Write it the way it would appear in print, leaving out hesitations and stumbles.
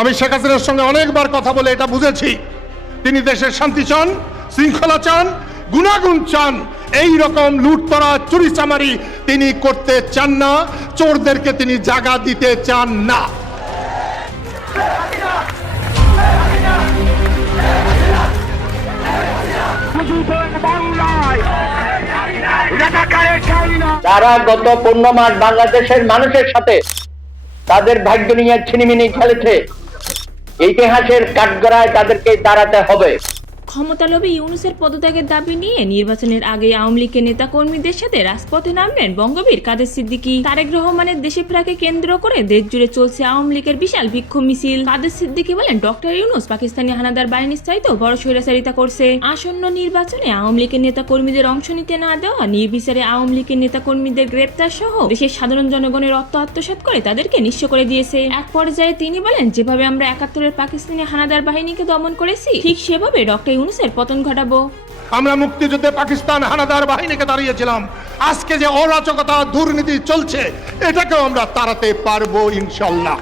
আমি শেখ হাসিনার সঙ্গে অনেকবার কথা বলে এটা বুঝেছি, তিনি দেশের শান্তি চান, শৃঙ্খলা চান, গুণাগুণ চান। এই রকম লুটতরা চুরিচামারি তিনি করতে চান না, চোরদেরকে তিনি জায়গা দিতে চান না। তারা গত 15 মাস বাংলাদেশের মানুষের সাথে তাদের ভাগ্য নিয়ে ছিনিমিনি খেলেছে। ইতিহাসের কাঠগড়ায় তাদেরকে দাঁড়াতে হবে। ক্ষমতালোভী ইউনূসের পদত্যাগের দাবি নিয়ে নির্বাচনের আগে আওয়ামী লীগের নেতা কর্মীদের সাথে রাজপথে নামবেন বঙ্গবীর কাদের সিদ্দিকী। তারেক রহমানের দেশে ফেরাকে কেন্দ্র করে দেশ জুড়ে চলছে আওয়ামী লীগের বিশাল বিক্ষোভ মিছিল। কাদের সিদ্দিকী বলেন, ডক্টর ইউনূস পাকিস্তানি হানাদার বাহিনীর চাইতেও বড় স্বৈরাচারিতা করছে। আসন্ন নির্বাচনে আওয়ামী লীগের নেতা কর্মীদের অংশ নিতে না দেওয়া, নির্বিচারে আওয়ামী লীগের নেতা কর্মীদের গ্রেপ্তার সহ দেশের সাধারণ জনগণের রক্ত আত্মসাৎ করে তাদেরকে নিঃস্ব করে দিয়েছে। এক পর্যায়ে তিনি বলেন, যেভাবে আমরা 71-এর পাকিস্তানি হানাদার বাহিনীকে দমন করেছি, ঠিক সেভাবে ডক্টর ইউনূসের পতন ঘটাবো। আমরা মুক্তিযুদ্ধে পাকিস্তান হানাদার বাহিনীকে দাঁড়িয়েছিলাম। আজকে যে অরাজকতা দুর্নীতি চলছে, এটাকেও আমরা তাড়াতে পারবো ইনশাল্লাহ।